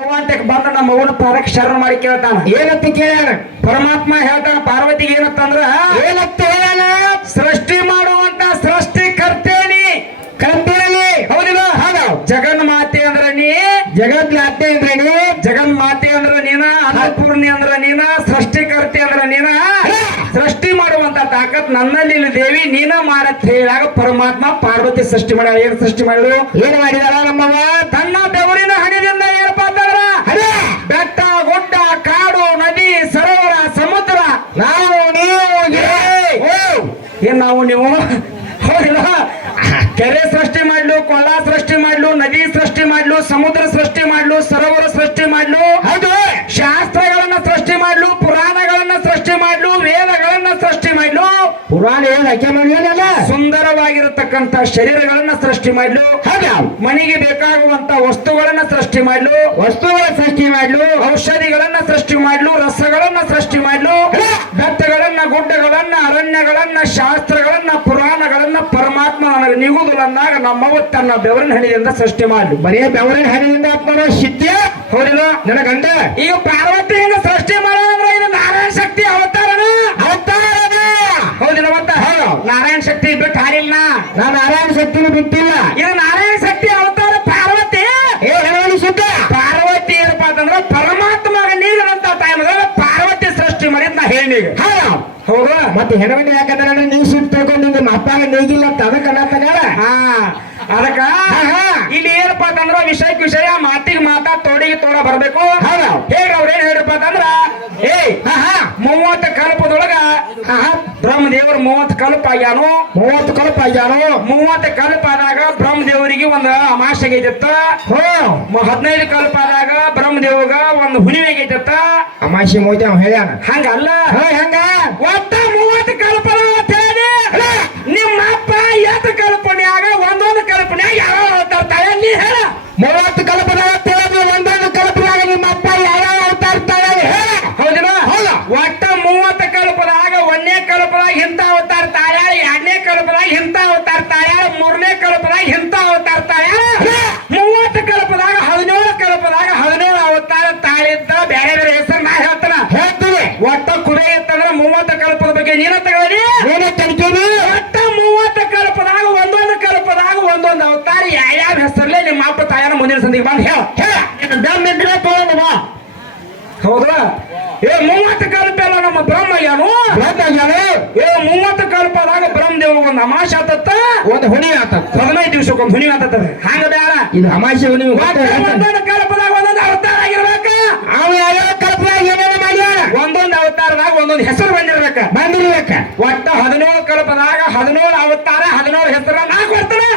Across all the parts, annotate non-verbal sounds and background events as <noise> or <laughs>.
ಭಗವಂತಕ್ಕೆ ಬಂದ ನಮ್ಮ ಅವನ ಪಾದಕ್ಕೆ ಶರಣ ಮಾಡಿ ಕೇಳ್ತಾನ. ಏನಂತ ಕೇಳ್ಯಾನ? ಪರಮಾತ್ಮ ಹೇಳ್ತಾನ ಪಾರ್ವತಿಗೆ ಏನಂತಂದ್ರ ಏನಂತ ಹೇಳ್ಯಾನ? ಸೃಷ್ಟಿ ಮಾಡುವಂತ ಸೃಷ್ಟಿ ಕರ್ತೇನಿ. ಕರ್ತೇನಿ. ಹೌದಿಲ್ಲ ಹೌದು ಜಗನ್ ಮಾತೆ ಅಂದ್ರ ನೀ. ಜಗತ್ ಅತ್ತೆ ಅಂದ್ರೆ ನೀ. ಜಗನ್ ಮಾತೆ ಅಂದ್ರ ನೀನ ಅನ್ನಪೂರ್ಣಿ ಅಂದ್ರ ನೀನ ಸೃಷ್ಟಿಕರ್ತೆ ಅಂದ್ರ ನೀನ. ಸೃಷ್ಟಿ ಮಾಡುವಂತ ತಾಕತ್ ನನ್ನಲ್ಲಿ ದೇವಿ ನೀನ ಮಾಡತ್ ಹೇಳಾಗ ಪರಮಾತ್ಮ ಪಾರ್ವತಿ ಸೃಷ್ಟಿ ಮಾಡ ಏನ್ ಸೃಷ್ಟಿ ಮಾಡಿದ್ರು ಏನ್ ಮಾಡಿದಾರ ನಮ್ಮವ್ವ? ತನ್ನ ಬೆವರಿನ ಹಣದಿಂದ ಏನಪ್ಪಾ ಅಂತಂದ್ರ ಅದೇ ಬೆಟ್ಟ ಗುಡ್ಡ ಕಾಡು ನದಿ, ಸರೋವರ, ಸಮುದ್ರ, ನಾವು ನೀವು! ಏನ್ ನಾವು ನೀವು? ಕೆರೆ ಸೃಷ್ಟಿ ಮಾಡ್ಲು, ಕೊಳ್ಳ ಸೃಷ್ಟಿ ಮಾಡ್ಲು, ನದಿ ಸೃಷ್ಟಿ ಮಾಡ್ಲು, ಸಮುದ್ರ ಸೃಷ್ಟಿ ಮಾಡ್ಲು, ಸರೋವರ ಸೃಷ್ಟಿ ಮಾಡ್ಲು. ಹೌದು ಶಾಸ್ತ್ರಗಳನ್ನ ಸೃಷ್ಟಿ ಮಾಡ್ಲು ಪುರಾಣಗಳನ್ನ ಸೃಷ್ಟಿ ಮಾಡ್ಲು ವೇದಗಳನ್ನ ಸೃಷ್ಟಿ ಮಾಡ್ಲು ಪುರಾಣ ಏನ್ ಮಾಡ್ಯಾನಲ್ಲ ಸುಂದರವಾಗಿರತಕ್ಕಂತ ಶರೀರಗಳನ್ನ ಸೃಷ್ಟಿ ಮಾಡ್ಲು. ಮನೆಗೆ ಬೇಕಾಗುವಂತ ವಸ್ತುಗಳನ್ನ ಸೃಷ್ಟಿ ಮಾಡ್ಲು. ವಸ್ತುಗಳ ಸೃಷ್ಟಿ ಮಾಡ್ಲು? ಔಷಧಿಗಳನ್ನ ಸೃಷ್ಟಿ ಮಾಡ್ಲು ರಸಗಳನ್ನ ಸೃಷ್ಟಿ ಮಾಡ್ಲು. ಬೆಟ್ಟಗಳನ್ನ ಗುಡ್ಡಗಳನ್ನ ಅರಣ್ಯಗಳನ್ನ ಶಾಸ್ತ್ರಗಳನ್ನ ಪುರಾಣಗಳನ್ನ ಪರಮಾತ್ಮ ನನಗೆ ನಿಗುದಲನ್ನಾಗ ನಮ್ಮವ ತನ್ನ ಬೆವರಿನ ಹಣಿಯಿಂದ ಸೃಷ್ಟಿ ಮಾಡ್ಲು. ಬರೀ ಬೆವರಿನ ಹಣಿಯಿಂದ ಆತ್ಮನ ಸಿದ್ಧ? ಹೌದಿಲ್ಲ? ನನಗಂಡ? ಗಂಡ ಈಗ ಪಾರ್ವತಿಯಿಂದ ಸೃಷ್ಟಿ ಮಾಡೋದಂದ್ರೆ ಇದು ನಾರಾಯಣ ಶಕ್ತಿ ಅವತಾರದ ಹೌದಿಲ್ಲ ಮತ್ತ? ಹೌದು. ನಾರಾಯಣ ಶಕ್ತಿ ಬಿಟ್ಟು ಹಾರಿಲ್ಲ ನಾನು ನಾರಾಯಣ ಶಕ್ತಿನ ಬಿಟ್ಟಿಲ್ಲ. ಇದು ನಾರಾಯಣ ಶಕ್ತಿ ಅವತಾರ ಪಾರ್ವತಿ. ಏ ಹೇಳಿ ಪಾರ್ವತಿ ಏನಪ್ಪಾ ಅಂತಂದ್ರ ಪರಮಾತ್ಮ ನೀಡಿದಂತ ಟೈಮ್ ಪಾರ್ವತಿ ಸೃಷ್ಟಿ ಮಾಡಿದ್ ನಾ ಹೇಳಿ ಹೌದು. ಮತ್ತೆ ಹೆಣವಣ್ಣಿ ಯಾಕಂದ್ರೆ ನೀ ಸುಟ್ಟು ತಗೊಂಡು ನಿಮ್ಮ ಅಪ್ಪಾಗ ನೀಗಿಲ್ಲ ಅಂತ ಅದಕ್ಕೆ ಅನ್ನತ್ತಾಗ ಹಾ. ಅದಕ್ಕ. ಇಲ್ಲಿ ಏನಪ್ಪಾ ಅಂತಂದ್ರ ವಿಷಯಕ್ಕೆ ವಿಷಯ ಮಾತಿಗೆ ಮಾತಾ ತೋಡಿಗೆ ತೋಡ ಬರ್ಬೇಕು. ಹೌದು. ಹೇಗ ಅವ್ರ ಏನ್ ಹೇಳಪ್ಪ ಅಂತಂದ್ರ ಏಯ್ ಹಾ ಮೂವತ್ತು ಕಲ್ಪದೊಳಗ ಬ್ರಹ್ಮದೇವ್ರ ಮೂವತ್ತು ಕಲ್ಪ ಆಗ್ಯಾನು? ಮೂವತ್ತು ಕಲ್ಪ ಆಗ್ಯಾನು? ಮೂವತ್ತು ಕಲ್ಪ ಆದಾಗ ಬ್ರಹ್ಮದೇವರಿಗೆ ಒಂದು ಅಮಾಸೆ ಆಗೈತಿತ್ತ ಹದಿನೈದು ಕಲ್ಪ ಆದಾಗ ಬ್ರಹ್ಮದೇವಗ ಒಂದು ಹುಣಿವೆ ಆಗೈತಿತ್ತ ಅಮಾಶಿ ಮೋದಿ ಅವ್ ಹೇಳ್ಯಾನ. ಹಂಗಲ್ಲ. ಹೆಂಗ? ಒಟ್ಟ ಮೂವತ್ತು ಕಲ್ಪ ಅಂತ ಹೇಳಿ. ನಿಮ್ಮ ಅಪ್ಪ ಎತ್ತು ಕಲ್ಪನೆಯಾಗ ಒಂದೊಂದು ಕಲ್ಪನೆಯಾಗ ಯಾವ ಅವತಾರ ನೀ ಹೇಳ. ಮೂವತ್ತು ಕಲ್ಪನೆ ಒಂದೊಂದು ಕಲ್ಪನೆಯಾಗ ನಿಮ್ಮ ಅಪ್ಪ ಯಾವ ಅವತಾರ ಇರ್ತಾರೆ ಹೇಳ. ಹೌದಿಲ್ಲ? ಹೌದು. ಒಟ್ಟ ಮೂವತ್ತು ಕಲ್ಪದಾಗ ಒಂದನೇ ಕಲ್ಪದಾಗ ಇಂಥ ಅವತಾರ ತಾಳ್ಯಾಳ ಎರಡನೇ ಕಲ್ಪದಾಗ ಇಂಥ ಅವತಾರ ತಾಳ್ಯಾಳ ಮೂರನೇ ಕಲ್ಪದಾಗ ಇಂಥ ಅವತಾರ ತಾಳ್ಯಾಳ ಮೂವತ್ತು ಕಲ್ಪದಾಗ ಹದಿನೇಳು ಕಲ್ಪದಾಗ ಹದಿನೇಳು ಅವತಾರ ತಾಳಿದ್ದ ಬೇರೆ ಬೇರೆ ಹೆಸರು ನಾ ಹೇಳ್ತಾನ ಹೇಳ್ತೀವಿ ಒಟ್ಟ ಕುದೇ ಇತ್ತಂದ್ರ ಮೂವತ್ತು ಕಲ್ಪದ ಬಗ್ಗೆ ನೀನ ತಗೊಳ್ಳಿ ನೀನೇ ತಡ್ಕೀನಿ ಒಟ್ಟ ಮೂವತ್ತು ಕಲ್ಪದಾಗ ಒಂದೊಂದು ಕಲ್ಪದಾಗ ಒಂದೊಂದು ಅವತಾರ ಯಾವ್ಯಾವ ಹೆಸರಲ್ಲೇ ನಿಮ್ಮ ಅಪ್ಪ ತಾಯನ ಮುಂದಿನ ಸಂದಿಗೆ ಬಂದು ಹೇಳ ಹೇಳ ದಮ್ ಇದ್ರೆ ತಗೊಂಡು ಬಾ ಹೌದಾ ಏ ಮೂವತ್ತು ಕಲ್ಪ ಎಲ್ಲ ನಮ್ಮ ಬ್ರಹ್ಮ ಏನು ಬ್ರಹ್ಮಜ್ಞಾನ ಏ ಮೂವತ್ತು ಕಲ್ಪದಾಗ ಬ್ರಹ್ಮದೇವ ಒಂದು ಅಮಾಶ ಆತತ್ತ ಒಂದು ಹುಣಿ ಆತ. ಹದಿನೈದು ದಿವಸಕ್ಕೊಂದು ಹುನಿ ಆತದ ಹಂಗ ಬೇಡ. ಇದು ಅಮಾಶಿ ಹುಣಿ ಕಲ್ಪದಾಗ ಒಂದೊಂದು ಅವತಾರ ಆಗಿರ್ಬೇಕ. ಅವ ಯಾವ್ಯಾವ ಕಲ್ಪನಾಗ ಏನೇನು ಮಾಡ್ಯಾನ ಒಂದೊಂದು ಅವತಾರದಾಗ ಒಂದೊಂದು ಹೆಸರು ಬಂದಿರ್ಬೇಕ. ಬಂದಿರ್ಬೇಕ. ಒಟ್ಟ ಹದಿನೇಳು ಕಲ್ಪದಾಗ ಹದಿನೇಳು ಅವತಾರ ಹದಿನೇಳು ಹೆಸರ ನಾ ಕೊಡ್ತೇನೆ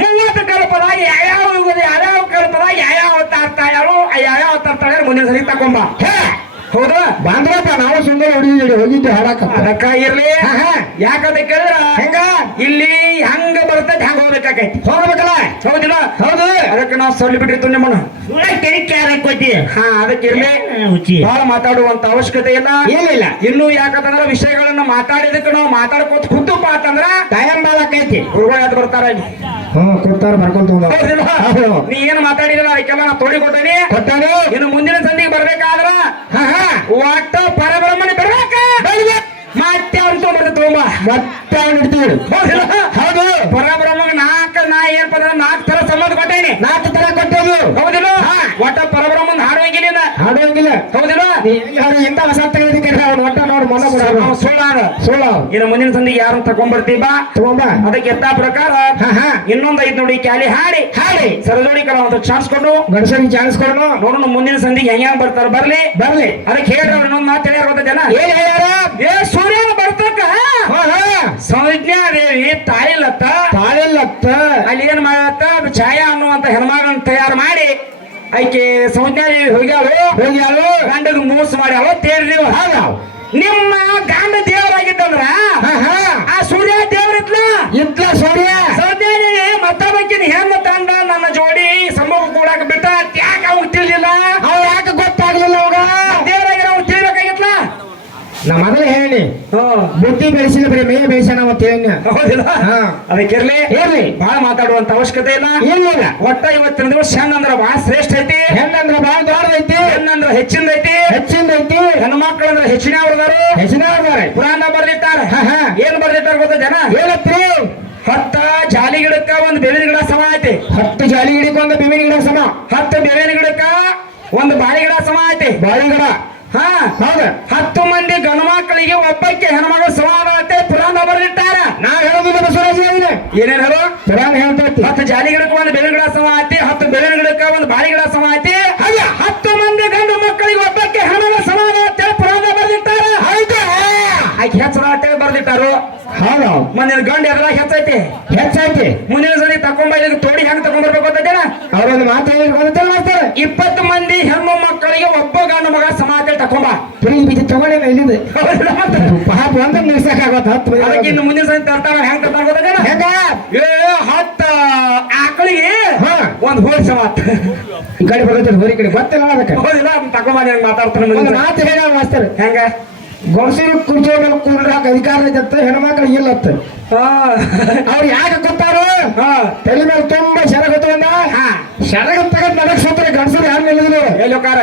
ಮೂವತ್ತು ಕಲ್ಪದಾಗ ಯಾವ್ಯಾವ ಯುಗದ ಯಾವ್ಯಾವ ಕಲ್ಪದಾಗ ಯಾವ್ಯಾವ ಅವತಾರ ತಾಳ್ಯಾಳು ಆ ಯಾವ್ಯಾವ ಅವತಾರ ತಾಳ್ಯಾಳ ಮುಂದಿನ ಸರಿ ತಕೊಂಬ ಹೇ. ಹೌದಾ? ಸುಂದರ ಹುಡುಗಿ ಹೋಗಿದ್ದು ಹಾಡಾಕ ಅದಕ್ಕ ಇರ್ಲಿ ಯಾಕಂತ ಕೇಳಿದ್ರ? ಹೆಂಗ? ಇಲ್ಲಿ ಹಂಗ ಬರ್ತೈತಿ ಹೋಗ್ಬೇಕಲ್ಲ? ಹೌದು. ಅದಕ್ಕೆ ನಾವು ಸೊಳ್ಳಿ ಬಿಟ್ಟಿರ್ತೀವಿ ನಿಮ್ಮನ್ನ. ಕೊಟ್ಟಿ ಹಾ ಅದಕ್ಕೆ ಇರ್ಲಿ. ಬಹಳ ಮಾತಾಡುವಂತ ಅವಶ್ಯಕತೆ ಇಲ್ಲ. ಏನಿಲ್ಲ ಇನ್ನು ಯಾಕಂತಂದ್ರ ವಿಷಯಗಳನ್ನ ಮಾತಾಡಿದಕ್ಕೆ ನಾವು ಮಾತಾಡ್ಕೋತ ಕುದ್ದು ಅಂತಂದ್ರ ಟೈಮ್ ಬಾಳಕೈತಿ ಗುರುಗಳು ಯಾವ್ದು ಬರ್ತಾರ ಹ್ಮ್ ಕೊಡ್ತಾರ ಬರ್ಕೊಂತ. ನೀ ಏನ್ ಮಾತಾಡಿದಿಲ್ಲ ಅದಕ್ಕೆಲ್ಲ ನಾ ತೋಡಿ ಕೊಟ್ಟೇನಿ ಇನ್ನು ಮುಂದಿನ ಸಂದಿಗೆ ಬರ್ಬೇಕಾದ್ರ ಹಾ ಹಾ. ಒಟ್ಟ ಪರಬ್ರಹ್ಮಣ ಬರ್ಬೇಕ. ಮತ್ತೆ ಅವ್ರು ತೊಗೊಂಡ್ಬರ್ತ ತಗೊಂಬ ಮತ್ತೆ ಅವ್ನು ಹೌದಿಲ್ಲ? ಹೌದು. ಪರಬ್ರಹ್ಮಗೆ ನಾಲ್ಕು ನಾ ಏನ್ ಅಂದ್ರೆ ನಾಲ್ಕು ತರ ಸಂಬಂಧ ಕೊಟ್ಟೇನಿ. ನಾಲ್ಕು ತರ ಕೊಟ್ಟೇವು ಹೌದಿಲ್ಲ ಹಾ. ಒಟ್ಟ ಪರಬ್ರಹ್ಮನ್ ಹಾಡುವಂಗಿಲ್ಲ ಹಾಡೋಂಗಿಲ್ಲ ಹೌದಿಲ್ಲ ಇಂಥ ಹೊಸ ತೆಗೆದಿಕ್ಕೆ ಅವ್ನು ಒಟ್ಟ ಮೊಲ ನಾವು ಸುಳ್ಳಾದ ಸುಳ್ಳ ಇನ್ನು ಮುಂದಿನ ಸಂಧಿಗೆ ಯಾರನ್ನ ತಗೊಂಡ್ಬರ್ತೀವಿ ಬಾ. ಅದಕ್ಕೆ ಎದ್ದ ಪ್ರಕಾರ ಇನ್ನೊಂದ್ ಐದು ನೋಡಿ ಕ್ಯಾಲಿ ಹಾಡಿ. ಹಾಡಿ. ಸರಜೋಡಿ ಕಲ ಒಂದು ಚಾನ್ಸ್ ಕೊಡು ಗಣಸರಿಗೆ ಚಾನ್ಸ್ ಕೊಡೋಣ ನೋಡೋಣ ಮುಂದಿನ ಸಂದಿಗೆ ಹೆಂಗ್ ಹೆಂಗ್ ಬರ್ತಾರ. ಬರ್ಲಿ. ಬರ್ಲಿ. ಅದಕ್ಕೆ ಹೇಳ್ರ ಇನ್ನೊಂದು ಮಾತು ಹೇಳ್ಯಾರ ಗೊತ್ತಾ ಜನ ಏನ್ ಹೇಳ್ಯಾರ ಏ ಸೂರ್ಯನ ಬರ್ತಕ್ಕ. ಹಾ ಹಾ. ಸಂಜ್ಞಾ ದೇವಿ ತಾಯಿಲತ್ತ ತಾಯಿಲತ್ತ ಅಲ್ಲಿ ಏನ್ ಮಾಡತ್ತ? ಛಾಯಾ ಅನ್ನುವಂತ ಹೆಣ್ಮಗನ್ ತಯಾರು ಮಾಡಿ ಐಕೆ ಸಂಜ್ಞಾ ದೇವಿ ಹೋಗ್ಯಾಳು. ಹೋಗ್ಯಾಳು. ಗಂಡಗ ಮೋಸ ಮಾಡ್ಯಾಳು. ತೇರಿ ನೀವು ಹೌದ? ನಿಮ್ಮ ಗಾಂಧ ದೇವರಾಗಿತ್ತಂದ್ರ ಹಾ ಆ ಸೂರ್ಯ ದೇವರಿತ್ಲ ಇತ್ಲ ಸೂರ್ಯ. ಮತ್ತ ಮತ್ತೊಬ್ಬಕಿನ ಹೆಂಗ ತಂದ ನನ್ನ ಜೋಡಿ ಸಮೂಹ ಕೂಡಾಕ ಬಿಟ್ಟ. ಯಾಕೆ ಅವಾಗ ತಿಳಿಲಿಲ್ಲ? ಅವ್ ಯಾಕೆ ಗೊತ್ತಾಗ್ಲಿಲ್ಲ ಅವಾಗ? ನಾ ಮೊದಲು ಹೇಳಿ ಹೇಳಿ ಬುದ್ಧಿ ಬೆಳೆಸಿದ ಬರೀ ಮೇಯ ಬೆಳೆಸೋಣ ಅಂತ ಹೇಳಿ ಹೌದಿಲ್ಲ? ಹಾ. ಅದಕ್ಕಿರ್ಲಿ ಇರ್ಲಿ. ಬಹಳ ಮಾತಾಡುವಂತ ಅವಶ್ಯಕತೆ ಇಲ್ಲ. ಇಲ್ಲ ಒಟ್ಟ ಇವತ್ತಿನ ದಿವಸ ಹೆಣ್ಣಂದ್ರ ಬಹಳ ಶ್ರೇಷ್ಠ ಐತಿ. ಹೆಣ್ಣಂದ್ರ ದೊಡ್ಡ ಐತಿ ಹೆಣ್ಣಂದ್ರ ಹೆಚ್ಚಿಂದ ಐತಿ. ಹೆಚ್ಚಿಂದ ಐತಿ. ಹೆಣ್ಣು ಮಕ್ಕಳಂದ್ರ ಹೆಚ್ಚಿನ ಅವ್ರದಾರು ಹೆಚ್ಚಿನ ಅವ್ರದಾರೆ. ಪುರಾಣ ಬರ್ದಿಟ್ಟಾರ. ಹಾ, ಹಾ. ಏನ್ ಬರ್ದಿಟ್ಟಾರ ಗೊತ್ತ ಜನ? ಹೇಳತ್ರಿ ಹತ್ತ ಜಾಲಿ ಗಿಡಕ್ಕ ಒಂದ್ ಬೇವಿನ ಗಿಡ ಸಮ ಐತಿ. ಹತ್ತು ಜಾಲಿ ಗಿಡಕ್ಕ ಒಂದು ಬೇವಿನ ಗಿಡ ಸಮ. ಹತ್ತು ಬೇವಿನ ಗಿಡಕ್ಕ ಒಂದು ಬಾಳೆ ಗಿಡ ಸಮ ಐತಿ. ಬಾಳೆ ಗಿಡ. ಹಾ ಹೌದ. ಹತ್ತು ಮಂದಿ ಗಂಡು ಮಕ್ಕಳಿಗೆ ಒಬ್ಬಕ್ಕೆ ಹೆಣ್ಮಗಳು ಸಮಾನ ಪುರಾಣ ಬರೆದಿಟ್ಟಾರ. ನಾ ಹೇಳೋದಿಲ್ಲ ಬಸವರಾಜ ಏನೇನ್ ಹೇಳೋ? ಪುರಾಣ ಹೇಳ್ತೈತಿ ಹತ್ತು ಜಾಲಿ ಗಿಡಕ್ಕೆ ಒಂದು ಬೆಲೆ ಗಿಡ ಸಮ ಆಯ್ತಿ ಹತ್ತು ಬೆಲೆ ಗಿಡಕ್ಕೆ ಒಂದು ಬಾಳಿ ಗಿಡ ಸಮ ಆತಿ ಹಾಗೆ ಹತ್ತು ಮಂದಿ ಗಂಡು ಮಕ್ಕಳಿಗೆ ಒಬ್ಬಕ್ಕೆ ಹೆಣ್ಮಗಳು ಸಮಾನ ಪುರಾಣ ಬರೆದಿಟ್ಟಾರ. ಹೌದಾ? ಆಕೆ ಹೆಚ್ಚದ ಅಂತೇಳಿ ಬರ್ದಿಟ್ಟಾರು. ಹೌದು? ಮುಂದಿನ ಗಂಡು ಎದ್ರ ಹೆಚ್ಚೈತಿ. ಹೆಚ್ಚೈತಿ. ಮುಂದಿನ ಸರಿ ತಕೊಂಬ ತೋಡಿ ಹೆಂಗ್ ತಕೊಂಡ್ಬರ್ಬೇಕು ಅಂತ ಅವ್ರೊಂದು ಮಾತು ಹೇಳಿ ಗೊತ್ತಲ್ಲ ಮಾಡ್ತಾರೆ ಇಪ್ಪತ್ತು ಮಂದಿ ಮಕ್ಕಳಿಗೆ ಒಬ್ಬ ಗಂಡು ಮಗ ಸಮ ಅಂತೇಳಿ ತಕೊಂಬ ಪ್ರೀತಿ ಬಿದ್ದು ತಗೊಂಡೇನ ಇಲ್ಲಿದೆ? ಪಾಪ ಒಂದ್ ನಿಲ್ಸಕ್ಕಾಗತ್ತ ಹತ್ತು ಅದಕ್ಕೆ ಇನ್ನು ಮುಂದಿನ ತರ್ತಾರ ಹೆಂಗ್ ತರ್ತಾರ ಹೆಂಗ? ಏ ಹತ್ತ ಆಕಳಿಗೆ. ಒಂದ್ ಹೋಲ್ ಸಮಾತ್ ಈ ಕಡೆ ಬರುತ್ತೆ ಹೋರಿ ಕಡೆ. ಗೊತ್ತಿಲ್ಲ ಅದಕ್ಕೆ? ಹೌದಿಲ್ಲ ಅದನ್ನ ತಕೊಂಬ ಹೆಂಗ್ ಮಾತಾಡ್ತಾನೆ ಒಂದು ಮಾತು ಹೇಳ ಮಾಸ್ತರ್. ಹೆಂಗ? ಗೌಸರು ಕುರ್ಚಿ ಮೇಲೆ ಕುಂಡ್ರಾಕ ಅಧಿಕಾರ ಐತತ್ತ ಹೆಣ್ಮಕ್ಳಿಗೆ ಇಲ್ಲತ್ತ. ಅವ್ರು ಯಾಕೆ ಹಾ. ತಲೆ ಮೇಲೆ ತುಂಬಾ ಶರಗ ಹೊತ್ತುವಂದ ಹಾ. ಶರಗ ತಗದ್ ನನಗ್ ಸೂತ್ರ ಗಂಡಸರು ಯಾರು ನಿಲ್ಲದ್ರು ಎಲ್ಲಿ ಹೋಕಾರ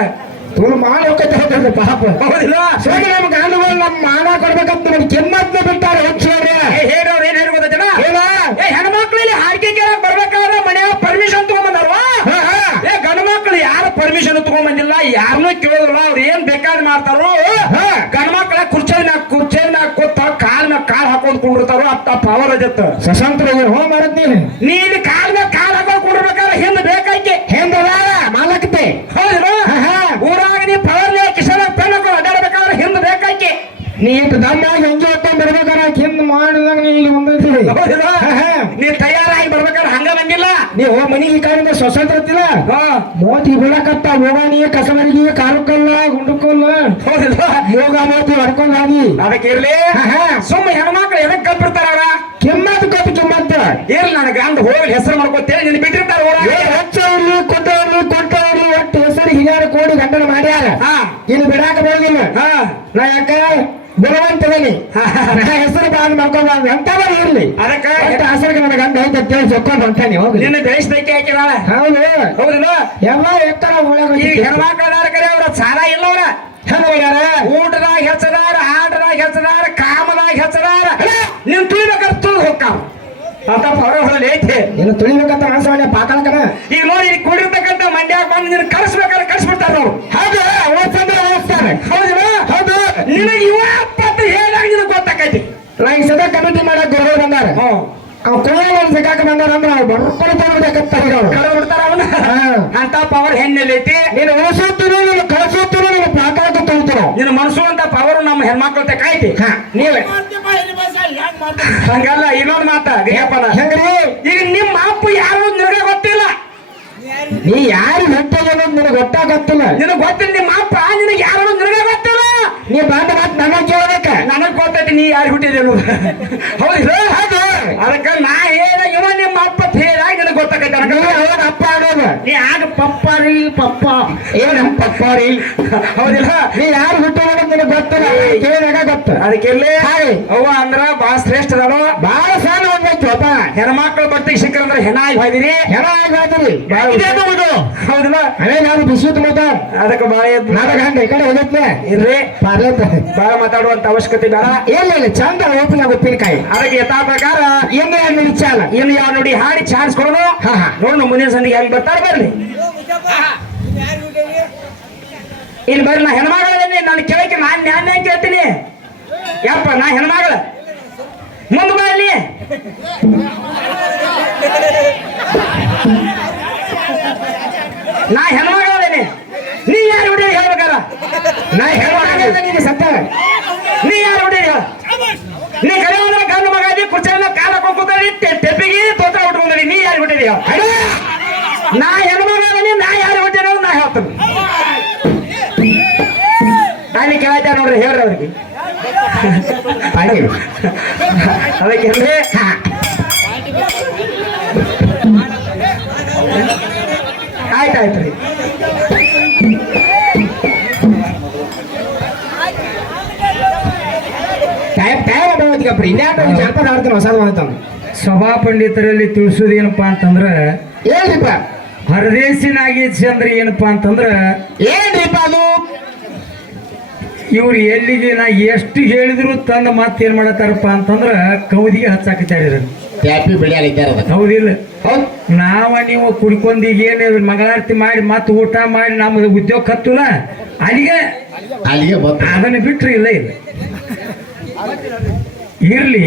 ತುಳು ಮಾಡಿ ಹೋಗ್ತೈತೆ ಹೋಗ್ತೈತೆ ಪಾಪ. ಹೌದಿಲ್ಲ? ಸೋಗಿ ನಮ್ಮ ಗಂಡುಗಳು ನಮ್ಮ ಮಾನ ಕೊಡ್ಬೇಕಂತ ನಮ್ಗೆ ಕೆಮ್ಮತ್ನ ಬಿಟ್ಟಾರೆ ಹುಚ್ಚೋರೆ ಏ ಹೇಳವ್ರು ಏನ್ ಹೇಳಿ ಗೊತ್ತಾ ಜನ? ಏನ ಏ ಹೆಣ್ಮಕ್ಳಲ್ಲಿ ಹಾಡಿಕೆ ಕೇಳಕ್ ಬರ್ಬೇಕಾದ್ರೆ ಮನೆಯ ಪರ್ಮಿಷನ್ ತಗೊಂಬಂದಾರವಾ. ಏ ಗಂಡು ಯಾರು ಪರ್ಮಿಷನ್ ತಗೊಂಬಂದಿಲ್ಲ? ಯಾರನ್ನೂ ಕೇಳೋದಿಲ್ಲ. ಅವ್ರು ಏನ್ ಬೇಕಾದ್ ಮಾಡ್ತಾರೋ? ಹಾ. ಗಂಡು ಮಕ್ಕಳ ಕುರ್ಚಿ ಮ್ಯಾಗ ಕುರ್ಚಿ ಮ್ಯಾಗ ಕೂತ ಕಾಲ್ ಕಾಲ್ ಹಾಕೊಂಡ್ ಕುಂಡಿರ್ತಾರೋ ಅತ್ತ ಪವರ್ ಅಜತ್ ಸ್ವತಂತ್ರ ಹೋ ಮಾಡತ್ ನೀನು. ನೀ ಇಲ್ಲಿ ಕಾಲ್ ಮ್ಯಾಗ ಕಾಲ್ ಹಾಕೊಂಡ್ ಕುಂಡಿರ್ಬೇಕಾದ್ರೆ ಹಿಂದ್ ಬೇಕಾಯ್ಕೆ ಹೆಂಗದ ಮಾಲಕತೆ ಹೌದಿಲ್ಲ ಹಾ, ಹಾ. ಊರಾಗ ನೀ ಪವರ್ ಕಿಶನ್ ಪೆನ್ ಹಾಕೊಂಡು ಅಡ್ಡಾಡ್ಬೇಕಾದ್ರೆ ಹಿಂದ್ ಬೇಕಾಯ್ಕೆ ನೀ ಇಟ್ಟು ಹೆಂಗೆ ಹೊತ್ಕೊಂಡ್ ಬರ್ಬೇಕಾರ? ಹಿಂದ್ ಮಾಡಿದಾಗ ನೀ ಇಲ್ಲಿ ಹಾ, ಹಾ. ನೀ ತಯಾರಾಗಿ ಬರ್ಬೇಕಾರ ಹಂಗ ಬಂದಿಲ್ಲ? ನೀವು ಮನೆಗೆ ಈ ಕಾರಿಂದ ಸ್ವತಂತ್ರ ಇರ್ತಿಲ್ಲ ಹಾ. ಮೋತಿ ಬೀಳಕತ್ತ ಯೋಗಾನಿ ಕಸಬರಿಗೆ ಕಾರುಕಲ್ಲ ಗುಂಡುಕಲ್ಲ. ಯೋಗ ಮೋತಿ ಹೊಡ್ಕೊಂಡಾಗಿ ಅದಕ್ಕೆ ಇರ್ಲಿ. ಹಾ, ಹಾ. ಸುಮ್ಮ ಹೆಣ್ಮಕ್ಳು ಎದಕ್ ಕಲ್ಪಿರ್ತಾರ ಅವ್ರ? ಕೆಮ್ಮತ್ ಕೊಟ್ಟು ಕೆಮ್ಮತ್ತ ಇರ್ಲಿ ನನಗೆ ಗಂಡ ಹೋಗಿ ಹೆಸರು ಮಾಡ್ಕೊತೇನೆ ನೀನು ಬಿಟ್ಟಿರ್ತಾರ ಊರಾಗ ಕೊಟ್ಟವ್ರಿ ಕೊಟ್ಟವ್ರಿ ಒಟ್ಟು ಹೆಸರು ಹಿರಿಯರು ಕೋಡಿ ಗಂಡನ ಮಾಡ್ಯಾರ. ಹಾ. ಇನ್ನು ಬಿಡಾಕ ಬೋದಿಲ್ಲ ಹಾ. ನಾ ಯಾಕ? ನಾ <laughs> ಹೆಸರು ಬಾಗಿ ಮಾಡ್ಕೊಂಡ್ ಎಂತವರ ಇರ್ಲಿ. ಅದಕ್ಕೆ ಹೆಸರಿಗೆ ನನ್ನ ಗಂಡ ಐತೆ ಅಂತೇಳಿ ಸೊಕ್ಕೊಂಡು ಹೊಂಟಾನೆ ಹೋಗಿ ನಿನ್ನ ಬೆಳೆಸ್ದಕ್ಕೆ ಹಾಕಿದಾಳ ಹೌದು. ಹೌದಲ್ಲ? ಎಲ್ಲ ಎತ್ತರ ಈ ಹೆಣ್ಮಕ್ಳದಾರ ಕರೆ ಅವ್ರ ಸಾಲ ಇಲ್ಲ ಅವ್ರ ಹೆಂಗ್ ಹೋಗ್ಯಾರ ಊಟದಾಗ ಹೆಚ್ಚದಾರ ಆಟದಾಗ ಹೆಚ್ಚದಾರ ಕಾಮದಾಗ ಹೆಚ್ಚದಾರ. ನೀನ್ ತುಳಿಬೇಕಾದ್ರೆ ತುಳಿದು ಹೋಗ್ತಾವ ಅಂತ ಹೊರ ಹೊರಲಿ ಐತೆ ಏನು ತುಳಿಬೇಕಂತ ಮನಸ್ಸು ಮಾಡಿ ಪಾತಾಳಕನ ಈಗ ನೋಡಿ ಇಲ್ಲಿ ಕೂಡಿರ್ತಕ್ಕಂಥ ಮಂಡ್ಯಾಗ ಬಂದು ನಿನ್ನ ಕರೆಸ್ಬೇಕಾದ್ರೆ ಕರೆಸ್ಬಿಡ್ತಾರ ಅವ್ರು ಹೌದು ಓದ್ಸಂದ್ರೆ ಓದಿಸ್ತಾರೆ ಹೌದಿಲ್ಲ ಹೌದು ನಿನಗೆ ಇವ ಅಪ್ಪತ್ತು ಹೇಳಿದಾಗ ನಿನಗೆ ಗೊತ್ತಾಕೈತಿ ನಾ ಈ ಸದ ಕಮಿಟಿ ಮಾಡಕ್ ಗುರುಗಳು ಬಂದಾರ ಹ್ಮ್ ಅವ್ ಕೊಯ್ಯ ಸಿಕ್ಕಾಕ ಬಂದಾರ ಅಂದ್ರೆ ಅವ್ರು ಬರ್ಕೊಂಡು ತಗೋಬೇಕಂತಾರೆ ಅವ್ರು ಕಳೆದು ಬಿಡ್ತಾರ ಅವನ ಅಂತ ಪವರ್ ಹೆಣ್ಣೆಲ್ಲಿ ಐತಿ ನೀನು ಉಳಿಸುತ್ತೀರೋ ನೀನು ಕಳಿಸುತ್ತೀರೋ ನೀನು ಪಾತಾಳಕ್ಕೆ ತೊಳಿತೀರೋ ನಿನ್ನ ಮನಸ್ಸು ಅಂತ ಪವರ್ ನಮ್ಮ ಹೆಣ್ಮಕ್ಳ ತಕ ಐತಿ ಹಾ ನೀವೇ ಹಂಗಲ್ಲ ಇನ್ನೊಂದ್ ಮಾತ ಗೇಪನ ಹೆಂಗ್ರಿ? ಈಗ ನಿಮ್ಮ ಅಪ್ಪ ಯಾರು ನಿನಗೆ ಗೊತ್ತಿಲ್ಲ. ನೀ ಯಾರು ಹೊಟ್ಟೆಗೆ ನಿನಗೆ ನಿನಗೆ ಗೊತ್ತಾಗತ್ತಿಲ್ಲ ನಿನಗೆ ಗೊತ್ತಿಲ್ಲ ನಿಮ್ಮ ಅಪ್ಪ ನಿನಗೆ ಯಾರು ನಿನಗೆ ಗೊತ್ತಿಲ್ಲ. ನೀ ಬಂದ ಮಾತು ನನಗೆ ಕೇಳಬೇಕ. ನನಗ್ ಗೊತ್ತೈತಿ ನೀ ಯಾರು ಹುಟ್ಟಿದೇನು <laughs> ಹೌದಿಲ್ಲ ಹೌದು. ಅದಕ್ಕ ನಾ ಏನ ಇವ ನಿಮ್ಮ ಗೊತ್ತಾಗೈತೆ ನೀ ನನಗೆ ಅವನ ಅಪ್ಪ ಅನ್ನೋದು ನೀ ಆಗ ಪಪ್ಪಾರಿ ಪಪ್ಪ. ಏನ್ ನಮ್ಮ ಪಪ್ಪಾರಿ? ಹೌದಿಲ್ಲ? ನೀ ಯಾರು ಹುಟ್ಟೆಗೆ ಅನ್ನೋದು ನಿನಗೆ ಗೊತ್ತಿಲ್ಲ? ಕೇಳಿದಾಗ ಗೊತ್ತ. ಅದಕ್ಕೆಲ್ಲೇ. ಅವ್ವ ಅಂದ್ರ ಬಾ ಶ್ರೇಷ್ಠ ಅದಾಳು. ಬಾಳ ಸಾಲ ಒಬ್ಬ ಹೆಣ್ಮಕ್ಳ ಬಟ್ಟಿಗೆ ಅಂದ್ರೆ ಹೆಣ ಆಗಿ ಹೋಯ್ದಿರಿ. ಹೆಣ ಆಗ್ಬಾರ್ದ್ರಿ ಬಾಳ ಹೌದಿಲ್ಲ? ಅದೇ ನಾನು ಬಿಸಿತ್ ಮತ. ಅದಕ್ಕೆ ಬಾಳ ನಾಟಕ ಹಂಗ ಈ ಕಡೆ ಹೋಗತ್ಲೆ. ಇರ್ರಿ. ಪಾರ್ಲತ್ ಬಾಳ ಮಾತಾಡುವಂತ ಅವಶ್ಯಕತೆ ಬೇಡ. ಇಲ್ಲ ಇಲ್ಲ ಚಂದ ಉಪ್ಪಿನ ಉಪ್ಪಿನಕಾಯಿ. ಅದಕ್ಕೆ ಯಥಾ ಪ್ರಕಾರ ಏನು ಎರಡು ಚಾಲ? ಇನ್ನು ಯಾವ ನೋಡಿ ಹಾಡಿ ಚಾನ್ಸ್ ಹಾ. ನೋಡೋಣ ಮುಂದಿನ ಸಂದಿಗೆ ಹೆಂಗ್ ಬರ್ತಾರೆ ಬರ್ಲಿ ಇಲ್ಲಿ ಬರ್ರಿ ನಾ ಹೆಣ್ಮಗಳೇನಿ ನಾನು ಕೇಳಕ್ಕೆ ನಾನು ಹೆಂಗ್ ಕೇಳ್ತೀನಿ. ಯಪ್ಪ ನಾ ಹೆಣ್ಮಗಳ ಮುಂದೆ ಬಾ ಇಲ್ಲಿ ನಾ ಹೆಣ್ಮಗಳೇನೆ ನೀ ಯಾರು ಹುಡುಗಿ ಹೇಳ್ಬೇಕಾರ ನಾ ಹೆಣ್ಮಗಳ ನಿನಗೆ ಸತ್ಯ. ನೀ ಯಾರು ಹುಡುಗಿ ನೀ ಕರೆ ಅಂದ್ರೆ ಗಂಡು ಮಗ ಅದಿ ಕುರ್ಚಿಯನ್ನ ಕಾಲ ಟೆಪ್ಪಿಗೆ ತೆಪ್ಪಿಗೆ ತೋತ್ರ ಉಟ್ಕೊಂಡಿ ನೀ ಯಾರು ಹುಟ್ಟಿದೀಯ ನಾ ಹೆಣ್ಮಗಳೇನಿ ನಾ ಯಾರು ಹುಟ್ಟಿರೋ ನಾ ಹೇಳ್ತೀನಿ. ಅಲ್ಲಿ ಕೇಳ್ತಾ ನೋಡ್ರಿ, ಹೇಳ್ರಿ ಅವ್ರಿಗೆ. ಹಾಗೆ ಅದಕ್ಕೆ ಆಯ್ತಾಯ್ತು ರೀ. ಜಾನಪದ ಆಡ್ತಾನೆ ಹೊಸದು ಸಭಾ ಪಂಡಿತರಲ್ಲಿ ತಿಳಿಸೋದು ಏನಪ್ಪ ಏನ್ರಿಪ್ಪ? ಹರದೇಶಿನಾಗಿ ಚಂದ್ರ ಅಂದ್ರೆ ಏನಪ್ಪಾ ಅಂತಂದ್ರ ಏನ್ರಿಪ್ಪ ಅದು? ಇವ್ರು ಎಲ್ಲಿದೆ ನಾ ಎಷ್ಟು ಹೇಳಿದ್ರು ತಂದು ಮತ್ತೆ ಏನ್ ಮಾಡತ್ತಾರಪ್ಪ ಅಂತಂದ್ರ ಕೌದಿಗೆ ಹಚ್ಚಾಕಿದ್ದಾರೆ ಇದನ್ನ ಟ್ಯಾಪಿ ಹೌದಿಲ್ಲ. ಹೌದು. ನಾವ ನೀವು ಕುಡ್ಕೊಂಡ್ ಈಗ ಏನು ಮಂಗಳಾರತಿ ಮಾಡಿ ಮತ್ತೆ ಊಟ ಮಾಡಿ ನಮ್ದು ಉದ್ಯೋಗ ಕತ್ತಲ್ಲ ಅಲ್ಲಿಗೆ ಅಲ್ಲಿಗೆ ಬಂತು ಅದನ್ನ ಬಿಟ್ರೆ ಇಲ್ಲ ಇಲ್ಲ. ಇರ್ಲಿ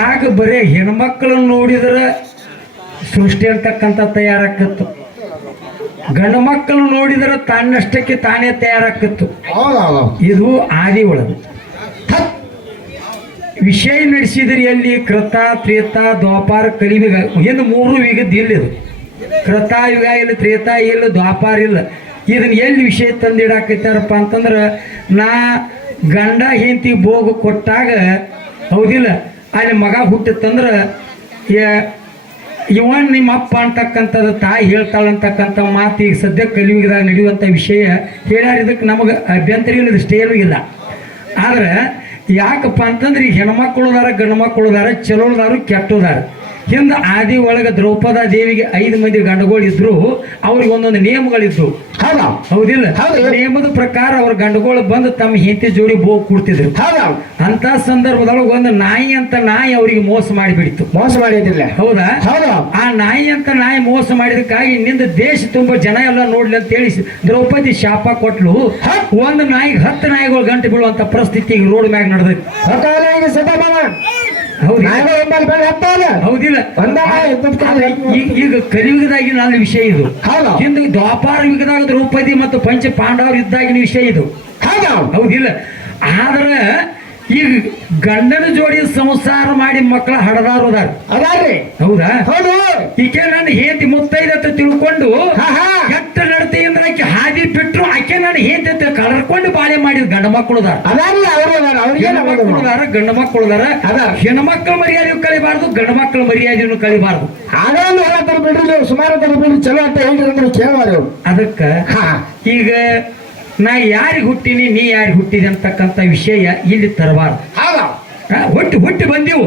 ಆಗ ಬರೇ ಹೆಣ್ಮಕ್ಳನ್ನ ನೋಡಿದ್ರ ಸೃಷ್ಟಿ ಅಂತಕ್ಕಂಥ ತಯಾರಾಕತ್ತು ಗಂಡು ಮಕ್ಕಳು ನೋಡಿದ್ರೆ ತನ್ನಷ್ಟಕ್ಕೆ ತಾನೇ ತಯಾರಾಕತ್ತು ಇದು ಆದಿ ಒಳಗೆ. ವಿಷಯ ನಡೆಸಿದ್ರೆ ಎಲ್ಲಿ ಕೃತ ತ್ರೇತ ದ್ವಾಪಾರ ಕಲಿಯುಗ. ಏನು ಮೂರು ಯುಗದ ಇಲ್ಲಿದು ಕೃತ ಯುಗ ಇಲ್ಲ ತ್ರೇತ ಇಲ್ಲ ದ್ವಾಪಾರ ಇಲ್ಲ. ಇದನ್ನ ಎಲ್ಲಿ ವಿಷಯ ತಂದಿಡಾಕತ್ತಾರಪ್ಪ ಅಂತಂದ್ರ ನಾ ಗಂಡ ಹೆಂಡತಿ ಭೋಗ ಕೊಟ್ಟಾಗ ಹೌದಿಲ್ಲ ಅಲ್ಲಿ ಮಗ ಹುಟ್ಟಿತ್ತಂದ್ರ ಇವನ್ ನಿಮ್ಮ ಅಪ್ಪ ಅಂತಕ್ಕಂಥದ್ದು, ತಾಯಿ ಹೇಳ್ತಾಳಂತಕ್ಕಂಥ ಮಾತು ಈಗ ಸದ್ಯ ಕಲಿಯುಗದಾಗ ನಡೆಯುವಂಥ ವಿಷಯ ಹೇಳ್ಯಾರ ಇದಕ್ಕೆ ನಮಗೆ ಅಭ್ಯಂತರ ಇಲ್ಲ ಇಲ್ಲ. ಆದ್ರೆ ಯಾಕಪ್ಪ ಅಂತಂದ್ರೆ ಈಗ ಹೆಣ್ಮಕ್ಳುದಾರ ಗಂಡು ಮಕ್ಕಳುದಾರ ಚಲೋದಾರು ಕೆಟ್ಟದಾರ ಹಿಂದೆ ಆದಿ ಒಳಗೆ ದ್ರೌಪದ ದೇವಿಗೆ ಐದು ಮಂದಿ ಗಂಡುಗಳು ಇದ್ರು ಅವ್ರಿಗೆ ಒಂದೊಂದು ನಿಯಮಗಳಿದ್ರು ಹೌದು? ಹೌದಿಲ್ಲ? ಹೌದು. ನಿಯಮದ ಪ್ರಕಾರ ಅವ್ರ ಗಂಡುಗಳು ಬಂದು ತಮ್ಮ ಹೆಂಡತಿ ಜೋಡಿ ಬೋ ಕೊಡ್ತಿದ್ರು. ಹೌದು? ಅಂತ ಸಂದರ್ಭದೊಳಗೆ ಒಂದು ನಾಯಿ ಅಂತ ನಾಯಿ ಅವರಿಗೆ ಮೋಸ ಮಾಡಿಬಿಡ್ತು ಮೋಸ ಮಾಡಿದಿಲ್ಲ ಹೌದಾ? ಹೌದಾ. ಆ ನಾಯಿ ಅಂತ ನಾಯಿ ಮೋಸ ಮಾಡಿದಕ್ಕಾಗಿ ನಿಂದ ದೇಶ ತುಂಬಾ ಜನ ಎಲ್ಲ ನೋಡ್ಲಿ ಅಂತ ಹೇಳಿ ದ್ರೌಪದಿ ಶಾಪ ಕೊಟ್ಲು. ಒಂದು ನಾಯಿಗೆ ಹತ್ತು ನಾಯಿಗಳು ಗಂಟೆ ಬೀಳುವಂತ ಪರಿಸ್ಥಿತಿ ರೋಡ್ ಮ್ಯಾಗ ನಡೆದೈತಿ. ಹೌದಿಲ್ಲ ಈಗ ಈಗ ಕಲಿಯುಗದಾಗಿನ ವಿಷಯ ಇದು. ಹೌದು. ದ್ವಾಪಾರ ಯುಗದಾಗ ದ್ರೌಪದಿ ಮತ್ತು ಪಂಚ ಪಾಂಡವರು ಇದ್ದಾಗಿನ ವಿಷಯ ಇದು. ಹೌದು. ಹೌದಿಲ್ಲ ಆದ್ರೆ ಈಗ ಗಂಡನ ಜೋಡಿ ಸಂಸಾರ ಮಾಡಿ ಮಕ್ಕಳ ಹಡದಾರೋದಾರ ಅದಾರ್ರಿ. ಹೌದಾ? ಹೌದು. ಈಕೆ ನನ್ನ ಹೇತಿ ಮುತ್ತೈದು ಅಂತ ತಿಳ್ಕೊಂಡು ಕೆಟ್ಟ ನಡತೆಯಿಂದ ಆಕೆ ಹಾದಿ ಬಿಟ್ರು ಆಕೆ ನನ್ನ ಹೇತಿ ಅಂತ ಕಲರ್ಕೊಂಡು ಬಾಳೆ ಮಾಡಿದ ಗಂಡ ಮಕ್ಕಳುದಾರ ಅದಾರ್ರಿ ಅವರು ಅದಾರ ಅವ್ರಿಗೆ ಮಕ್ಕಳು ಗಂಡ ಮಕ್ಕಳು ಅದಾರ. ಹೆಣ್ಣು ಮಕ್ಕಳ ಮರ್ಯಾದೆ ಕಲಿಬಾರ್ದು ಗಂಡ ಮಕ್ಕಳ ಮರ್ಯಾದೆಯನ್ನು ಕಲಿಬಾರ್ದು. ಅದೊಂದು ಹೇಳತ್ತಾರ ಬಿಡ್ರಿ ನೀವು ಸುಮಾರು ತರ ಬಿಡ್ರಿ ಚಲೋ ಅಂತ ಹೇಳ್ರಿ ಅಂದ್ರೆ ಕೇಳೋರು ಅವ್ರು. ಅದಕ್ಕ ಹಾ. ಈಗ ನಾ ಯಾರಿಗೆ ಹುಟ್ಟಿನಿ ನೀ ಯಾರಿಗೆ ಹುಟ್ಟಿದೆ ಅಂತಕ್ಕಂಥ ವಿಷಯ ಇಲ್ಲಿ ತರಬಾರ್ದು. ಹುಟ್ಟು ಹುಟ್ಟಿ ಹುಟ್ಟಿ ಬಂದೀವು.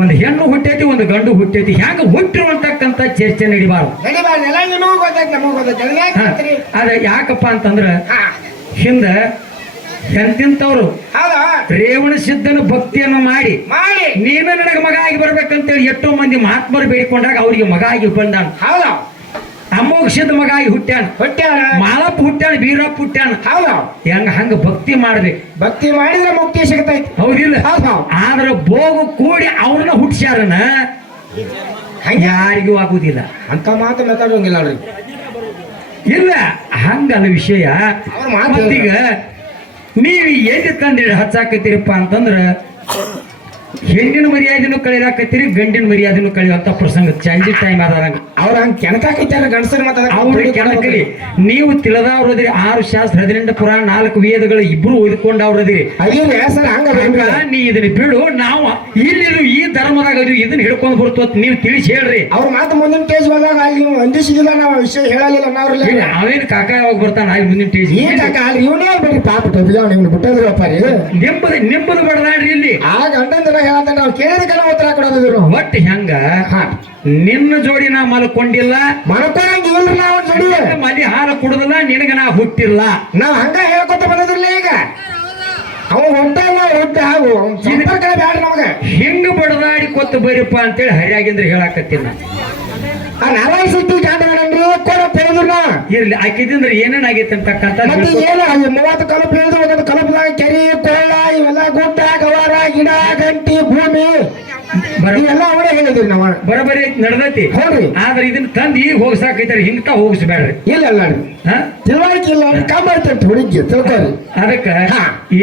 ಒಂದು ಹೆಣ್ಣು ಹುಟ್ಟೈತಿ ಒಂದು ಗಂಡು ಹುಟ್ಟೈತಿ. ಹ್ಯಾಂಗ ಹುಟ್ಟಿರು ಅಂತಕ್ಕಂಥ ಚರ್ಚೆ ನಡಿಬಾರ್ದು. ಅದೇ ಯಾಕಪ್ಪ ಅಂತಂದ್ರ ಹಿಂದ ಎಂತಿಂತವ್ರು ಹೌದಾ? ರೇವಣ ಸಿದ್ಧನ ಭಕ್ತಿಯನ್ನು ಮಾಡಿ ಮಾಡಿ. ನೀನು ನನಗೆ ಮಗ ಆಗಿ ಬರ್ಬೇಕಂತೇಳಿ ಎಷ್ಟೋ ಮಂದಿ ಮಹಾತ್ಮರು ಬೇಡಿಕೊಂಡಾಗ ಅವರಿಗೆ ಮಗ ಆಗಿ ಬಂದಾನ. ಸಿದ್ಧ ಮಗ ಆಗಿ ಹುಟ್ಟ್ಯಾನ. ಹೊಟ್ಟ್ಯಾರ ಮಾಲಪ್ಪ ಹುಟ್ಟ್ಯಾನ ಬೀರಪ್ಪ ಹುಟ್ಟ್ಯಾನ. ಹೌದಾ. ಹೆಂಗ ಹಂಗ ಭಕ್ತಿ ಮಾಡ್ಬೇಕು ಭಕ್ತಿ ಮಾಡಿದ್ರೆ ಮುಕ್ತಿ ಸಿಗತೈತಿ. ಹೌದಿಲ್ಲ? ಹೌದು. ಆದ್ರ ಬೋಗು ಕೂಡಿ ಅವ್ರನ್ನ ಹುಟ್ಸ್ಯಾರನ? ಹಂಗೆ? ಯಾರಿಗೂ ಆಗುದಿಲ್ಲ. ಅಂತ ಮಾತು ಮಾತಾಡೋಂಗಿಲ್ಲ ಅವ್ರಿಗೆ ಇಲ್ಲ ಹಂಗಲ್ಲ ವಿಷಯ. ಈಗ ನೀವು ಎಲ್ಲಿ ತಂದಿಡ ಹಚ್ಚಾಕತ್ತೀರಪ್ಪ ಅಂತಂದ್ರ ಹೆಣ್ಣಿನ ಮರ್ಯಾದೆನೂ ಕಳಿಲಾಕತ್ತೀರಿ ಗಂಡಿನ ಮರ್ಯಾದೆನೂ ಕಳಿಯುವಂತ ಪ್ರಸಂಗ ಚಂಜಿ ಟೈಮ್ ಆದಾಗ ಅವ್ರ ಹಂಗ ಕೆಣಕಾಕೈತಾರ ಗಂಡಸರು ಮಾತಾಡ ಕೆಣಕಲಿ ನೀವು ತಿಳಿದವ್ರದಿರಿ ಆರು ಶಾಸ್ತ್ರ ಹದಿನೆಂಟು ಪುರಾಣ ನಾಲ್ಕು ವೇದಗಳು ಇಬ್ರು ಓದ್ಕೊಂಡವ್ರದಿರಿ ನೀ ಇದನ್ನ ಬಿಡು ನಾವು ಇಲ್ಲಿ ಈ ಧರ್ಮದಾಗ ಇದನ್ನ ಹಿಡ್ಕೊಂಡು ಬರ್ತು ನೀವು ತಿಳಿಸಿ ಹೇಳ್ರಿ. ಅವ್ರ ಮಾತು ಮುಂದಿನ ಟೇಜ್ ಬಂದಾಗ ಅಲ್ಲಿ ನೀವು ವಂದಿಸಿದಿಲ್ಲ ನಾವು ವಿಷಯ ಹೇಳಲಿಲ್ಲ ಇಲ್ಲ, ಅವೇನ್ ಕಾಕ ಯಾವಾಗ ಬರ್ತಾನ ಅಲ್ಲಿ ಮುಂದಿನ ಟೇಜ್ ಏನ್ ಕಾಕ ಅಲ್ಲಿ ಇವನೇ ಬಿಡ್ರಿ ಪಾಪ ಟೊಬ್ಬಿಗೆ ನೀವು ಬಿಟ್ಟದ್ರಿ ಅಪ್ಪ ರೀ ನಿಂಬದು ನಿಂಬದು ಬಡದಾಡ್ರಿ ಇಲ್ಲಿ. ಆ ಗಂಡಂದ್ರ ಹೇಳತ್ತ ನಾವು ಕೇಳಿದಕ್ಕೆ ನಾವು ಉತ್ತರ ಕೊಡೋದಿದ್ರು ಒಟ್ಟು ಹೆಂಗ? ನಿನ್ನ ಜೋಡಿ ನಾ ಮಲ್ಕೊಂಡಿಲ್ಲ. ಮಾಡ್ಕೊಳಂಗ ಇಲ್ರಿ ನಾವು ಜೋಡಿ. ಹಾಲು ಕುಡುದಿಲ್ಲ ನಿನಗ ನಾ ಹುಟ್ಟಿಲ್ಲ. ನಾವ್ ಹಂಗ ಹೇಳ್ಕೊತ ಬಂದದ್ರಲ್ಲ ಈಗ. ಅವ ಹೊಂಟ ಹಾಗು. ನಮಗ. ಬಡದಾಡಿ ಕೊತ್ತು ಬರೀಪ್ಪ ಅಂತೇಳಿ ಹರಿಯಾಗಿಂದ್ರೆ ಹೇಳಾಕತ್ತಿಲ್ಲ ನಾ. ಆ ನಾರಾಯಣ ಸಿದ್ಧಿ ಕಾಂಡಗಳನ್ರಿ ಕೊಡ ಇರ್ಲಿ ಆಕಿದಿಂದ ಏನೇನಾಗೈತೆ ಏನು ಅಲ್ಲಿ ಮೂವತ್ತು ಕಲಪ ಹೇಳಿದ್ರು ಒಂದೊಂದು ಕಲಪದಾಗ ಕೆರೆ ಇವೆಲ್ಲ ಗುಡ್ಡ ಗವಾರ ಗಿಡ ಗಂಟಿ ಭೂಮಿ ಇವೆಲ್ಲ ಅವರೇ ಹೇಳಿದ್ರಿ ನಾವು ಬರಬರಿ ನಡೆದೈತಿ. ಹೌದ್ರಿ. ಆದ್ರೆ ಇದನ್ನ ತಂದು ಈಗ ಹೋಗ್ಸಾಕೈತಾರ ಹಿಂಗ್ತಾ ಹೋಗಿಸ್ಬೇಡ್ರಿ. ಇಲ್ಲ ಅಲ್ಲ ತಿಳುವಳಿಕೆ ಇಲ್ಲ ಐತೆ ಹುಡುಗಿ ತಿಳ್ಕೊರಿ ಅದಕ್ಕ.